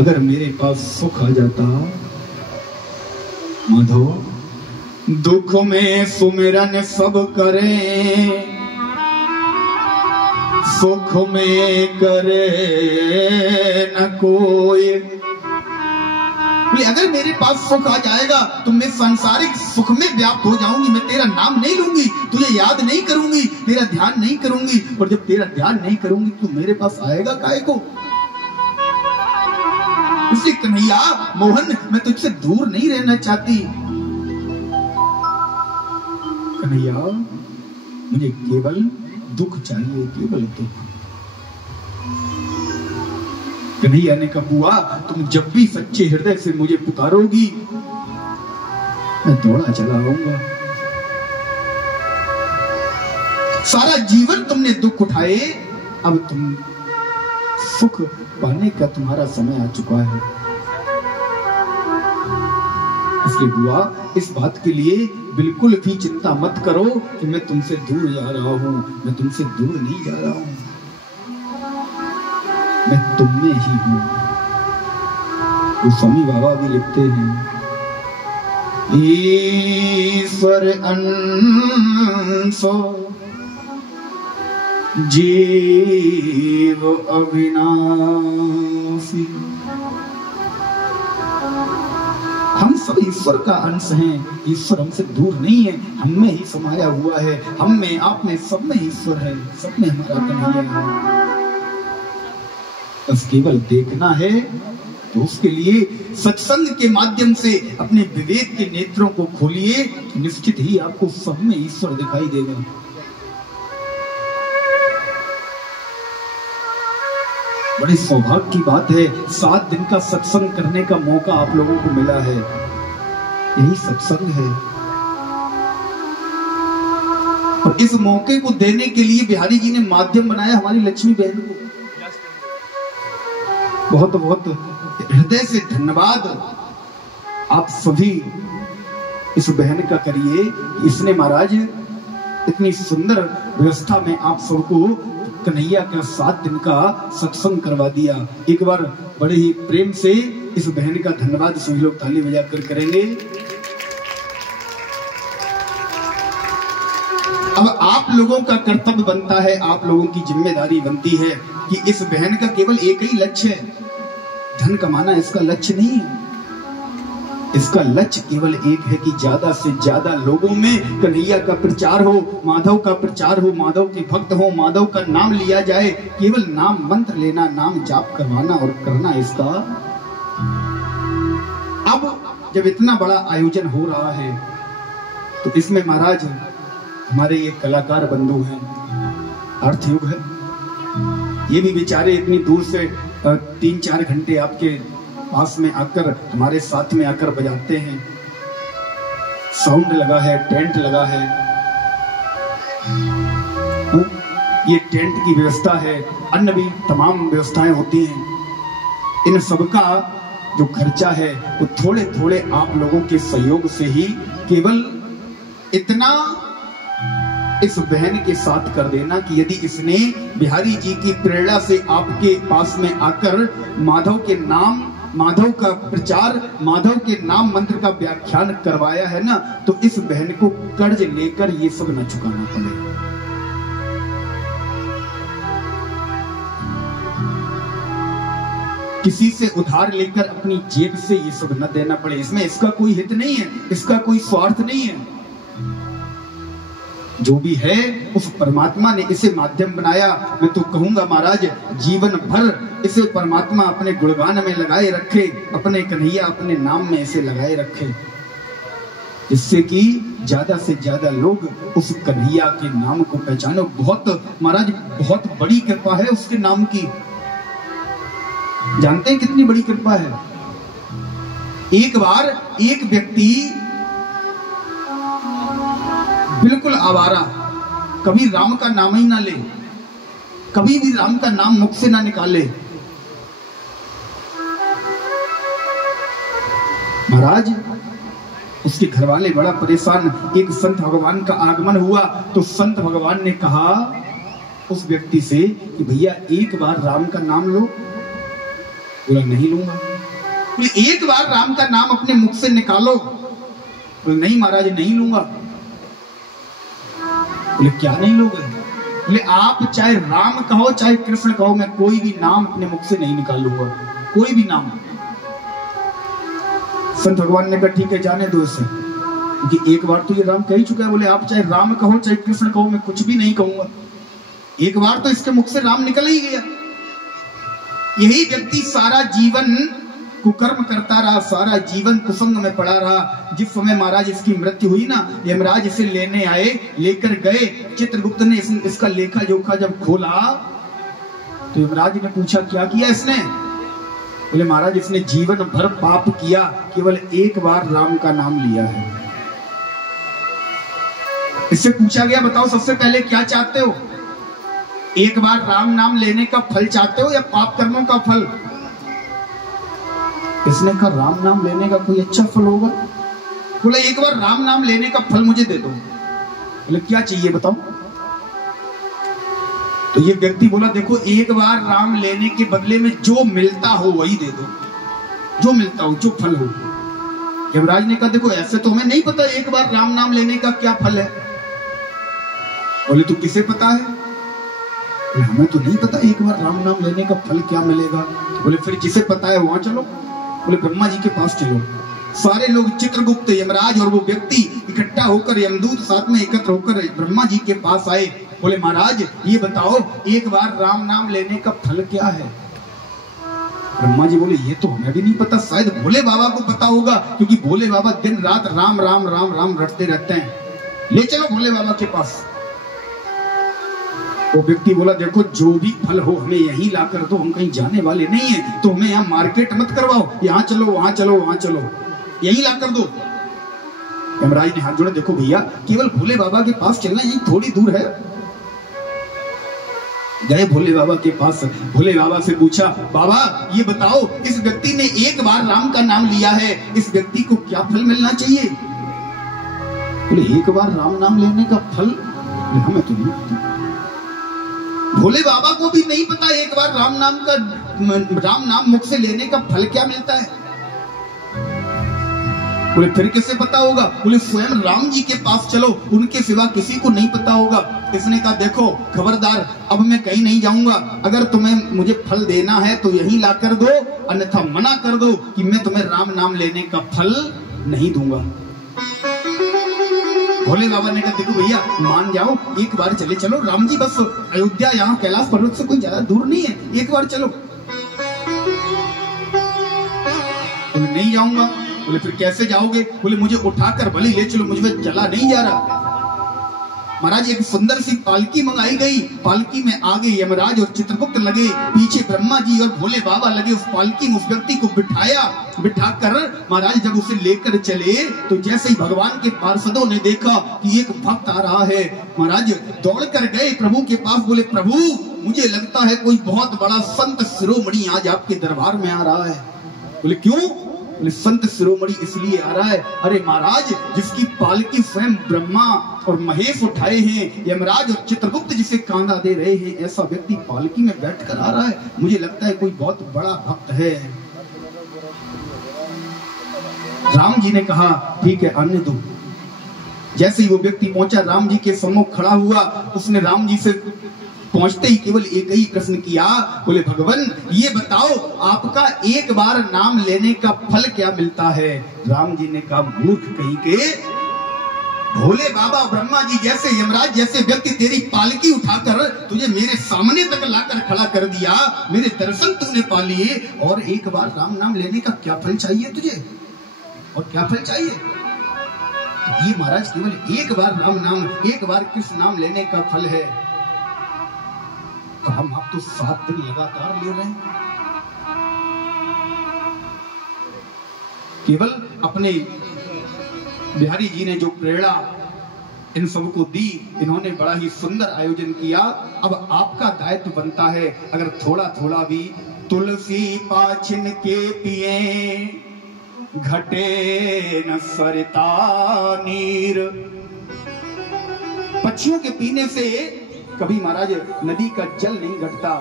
अगर मेरे पास सुख आ जाता माधव, दुख में सुमिरन सब करें, सुख में करे न कोई। अगर मेरे पास सुख आ जाएगा तो मैं सांसारिक सुख में व्याप्त हो जाऊंगी, मैं तेरा नाम नहीं लूंगी, तुझे याद नहीं करूंगी, तेरा ध्यान नहीं करूंगी। और जब तेरा ध्यान नहीं करूंगी तो मेरे पास आएगा काहे को? इसलिए कन्हैया मोहन, मैं तुझसे दूर नहीं रहना चाहती। कन्हैया मुझे केवल दुख चाहिए, केवल दुख। कन्हैया ने कहा बुआ, तुम जब भी सच्चे हृदय से मुझे पुकारोगी मैं दौड़ा चला आऊंगा। सारा जीवन तुमने दुख उठाए, अब तुम सुख पाने का तुम्हारा समय आ चुका है। इसलिए बुआ, इस बात के लिए बिल्कुल भी चिंता मत करो कि मैं तुमसे दूर जा रहा हूं। मैं तुमसे दूर नहीं जा रहा हूं, मैं तुम में ही हूं। गोस्वामी बाबा भी लिखते हैं, ईश्वर अंश जीव अविनाशी। हम सब ईश्वर का अंश हैं, ईश्वर हमसे दूर नहीं है, हम में ही समाया हुआ है। हम में, आप में, सब में ईश्वर है, सब में हमारा कन्हैया है। बस केवल देखना है तो उसके लिए सत्संग के माध्यम से अपने विवेक के नेत्रों को खोलिए, निश्चित ही आपको सब में ईश्वर दिखाई देगा। बड़े सौभाग्य की बात है, 7 दिन का सत्संग करने का मौका आप लोगों को मिला है। यही सत्संग है। और इस मौके को देने के लिए बिहारी जी ने माध्यम बनाया हमारी लक्ष्मी बहन को। बहुत बहुत हृदय से धन्यवाद आप सभी इस बहन का करिए। इसने महाराज इतनी सुंदर व्यवस्था में आप सबको कन्हैया का 7 दिन का सत्संग करवा दिया। एक बार बड़े ही प्रेम से इस बहन का धन्यवाद सभी लोग ताली बजाकर करेंगे। अब आप लोगों का कर्तव्य बनता है, आप लोगों की जिम्मेदारी बनती है कि इस बहन का केवल एक ही लक्ष्य है, धन कमाना इसका लक्ष्य नहीं है। इसका लक्ष्य केवल एक है कि ज्यादा से ज्यादा लोगों में कन्हैया का प्रचार हो, माधव का प्रचार हो, माधव के भक्त हो, माधव का नाम लिया जाए। केवल नाम मंत्र लेना, नाम जाप करवाना और करना इसका। अब जब इतना बड़ा आयोजन हो रहा है तो इसमें महाराज हमारे ये कलाकार बंधु हैं, अर्थयुग है, ये भी बेचारे इतनी दूर से 3-4 घंटे आपके पास में आकर हमारे साथ में आकर बजाते हैं। साउंड लगा है, टेंट लगा है, ये टेंट की व्यवस्था है, अन्य भी तमाम व्यवस्थाएं होती हैं। इन सबका जो खर्चा है वो थोड़े थोड़े आप लोगों के सहयोग से ही, केवल इतना इस बहन के साथ कर देना कि यदि इसने बिहारी जी की प्रेरणा से आपके पास में आकर माधव के नाम, माधव का प्रचार, माधव के नाम मंत्र का व्याख्यान करवाया है ना, तो इस बहन को कर्ज लेकर ये सब न चुकाना पड़े। किसी से उधार लेकर अपनी जेब से ये सब न देना पड़े। इसमें इसका कोई हित नहीं है, इसका कोई स्वार्थ नहीं है। जो भी है उस परमात्मा ने इसे माध्यम बनाया। मैं तो कहूंगा महाराज, जीवन भर इसे परमात्मा अपने गुणगान में लगाए रखे, अपने कन्हैया अपने नाम में इसे लगाए रखे, जिससे कि ज्यादा से ज्यादा लोग उस कन्हैया के नाम को पहचानो। बहुत महाराज, बहुत बड़ी कृपा है उसके नाम की। जानते हैं कितनी बड़ी कृपा है? एक बार एक व्यक्ति बिल्कुल आवारा, कभी राम का नाम ही ना ले, कभी भी राम का नाम मुख से ना निकाले, महाराज उसके घर वाले बड़ा परेशान। एक संत भगवान का आगमन हुआ तो संत भगवान ने कहा उस व्यक्ति से कि भैया एक बार राम का नाम लो। बोला नहीं लूंगा। बोले एक बार राम का नाम अपने मुख से निकालो। बोले नहीं महाराज नहीं लूंगा। बोले क्या नहीं लोगे? बोले आप चाहे राम कहो चाहे कृष्ण कहो, मैं कोई भी नाम अपने मुख से नहीं निकाल लूंगा, कोई भी नाम। संत भगवान ने कहा ठीक है जाने दो इसे, क्योंकि एक बार तो ये राम कह ही चुका है। बोले आप चाहे राम कहो चाहे कृष्ण कहो, मैं कुछ भी नहीं कहूंगा। एक बार तो इसके मुख से राम निकल ही गया। यही व्यक्ति सारा जीवन कुकर्म करता रहा, सारा जीवन कुसंग में पड़ा रहा। जिस समय महाराज इसकी मृत्यु हुई ना, यमराज इसे लेने आए, लेकर गए। चित्रगुप्त ने इसका लेखा जोखा जब खोला तो यमराज ने पूछा क्या किया इसने? बोले महाराज इसने जीवन भर पाप किया, केवल एक बार राम का नाम लिया है। इससे पूछा गया बताओ सबसे पहले क्या चाहते हो, एक बार राम नाम लेने का फल चाहते हो या पाप कर्मों का फल? इसने कहा राम नाम लेने का कोई अच्छा फल होगा। बोले एक बार राम नाम लेने का फल मुझे दे दो। बोले क्या चाहिए बताओ? तो ये व्यक्ति बोला देखो एक बार राम लेने के बदले में जो मिलता हो वही दे दो, जो मिलता हो जो फल हो। यमराज ने कहा देखो ऐसे तो हमें नहीं पता एक बार राम नाम लेने का क्या फल है। बोले तो किसे पता है? हमें तो नहीं पता एक बार राम नाम लेने का फल क्या मिलेगा। बोले फिर जिसे पता है वहां चलो। बोले ब्रह्मा जी के पास चलो। सारे लोग चित्रगुप्त, यमराज और वो व्यक्ति इकट्ठा होकर, यमदूत साथ में एकत्र होकर ब्रह्मा जी के पास आए। बोले महाराज ये बताओ एक बार राम नाम लेने का फल क्या है? ब्रह्मा जी बोले ये तो हमें भी नहीं पता, शायद भोले बाबा को पता होगा, क्योंकि भोले बाबा दिन रात राम राम राम राम रटते रहते हैं। ले चलो भोले बाबा के पास। वो व्यक्ति बोला देखो जो भी फल हो हमें यहीं ला कर दो, हम कहीं जाने वाले नहीं है, तो हमें यहाँ मार्केट मत करवाओ, यहाँ चलो वहां चलो वहां चलो, यहीं ला कर दो। यमराज ने हाथ जोड़े, देखो भैया केवल भोले बाबा के पास चलना, यही थोड़ी दूर है। गए भोले बाबा के पास। भोले बाबा से पूछा बाबा ये बताओ इस व्यक्ति ने एक बार राम का नाम लिया है, इस व्यक्ति को क्या फल मिलना चाहिए? बोले एक बार राम नाम लेने का फल हमें तो नहीं पता। भोले बाबा को भी नहीं पता एक बार राम नाम मुख से लेने का फल क्या मिलता है। बोले फिर किसे पता होगा? बोले स्वयं राम जी के पास चलो, उनके सिवा किसी को नहीं पता होगा। इसने कहा देखो खबरदार अब मैं कहीं नहीं जाऊंगा, अगर तुम्हें मुझे फल देना है तो यहीं ला कर दो, अन्यथा मना कर दो कि मैं तुम्हें राम नाम लेने का फल नहीं दूंगा। भोले बाबा ने कहा देखो भैया मान जाओ, एक बार चले चलो, राम जी बस अयोध्या यहाँ कैलाश पर्वत से कोई ज्यादा दूर नहीं है, एक बार चलो। बोले नहीं जाऊंगा। बोले फिर कैसे जाओगे? बोले मुझे उठाकर बलि ले चलो, मुझे चला नहीं जा रहा। महाराज एक सुंदर सी पालकी मंगाई गई, पालकी में आगे यमराज और चित्रगुप्त लगे, पीछे ब्रह्मा जी और भोले बाबा लगे। उस पालकी में उस व्यक्ति को बिठाकर महाराज जब उसे लेकर चले तो जैसे ही भगवान के पार्षदों ने देखा कि एक भक्त आ रहा है, महाराज दौड़ कर गए प्रभु के पास। बोले प्रभु मुझे लगता है कोई बहुत बड़ा संत शिरोमणि आज आपके दरबार में आ रहा है। बोले क्यों? बोले संत शिरोमणि इसलिए आ रहा है, अरे महाराज जिसकी पालकी स्वयं ब्रह्मा और महेश उठाए हैं, यमराज और चित्रगुप्त जिसे कांधा दे रहे हैं, ऐसा व्यक्ति पालकी में बैठकर आ रहा है, मुझे लगता है कोई बहुत बड़ा भक्त है। राम जी ने कहा ठीक है आने दो। जैसे ही वो व्यक्ति पहुंचा, राम जी के सम्मुख खड़ा हुआ, उसने राम जी से पहुंचते ही केवल एक ही प्रश्न किया। बोले भगवान ये बताओ आपका एक बार नाम लेने का फल क्या मिलता है? राम जी ने कहा मूर्ख कहीं के, भोले बाबा ब्रह्मा जी जैसे यमराज जैसे व्यक्ति तेरी पालकी उठाकर तुझे मेरे सामने तक लाकर खड़ा कर दिया, मेरे दर्शन तूने पा लिए, और एक बार राम नाम लेने का क्या फल चाहिए तुझे? और क्या फल चाहिए? ये महाराज केवल एक बार राम नाम, एक बार कृष्ण नाम लेने का फल है। तो हम आप तो 7 दिन लगातार ले रहे हैं। केवल अपने बिहारी जी ने जो प्रेरणा इन सबको दी, इन्होंने बड़ा ही सुंदर आयोजन किया। अब आपका दायित्व बनता है, अगर थोड़ा थोड़ा भी तुलसी पाछिन के पिए घटे न सरिता नीर। पक्षियों के पीने से कभी महाराज नदी का जल नहीं घटता,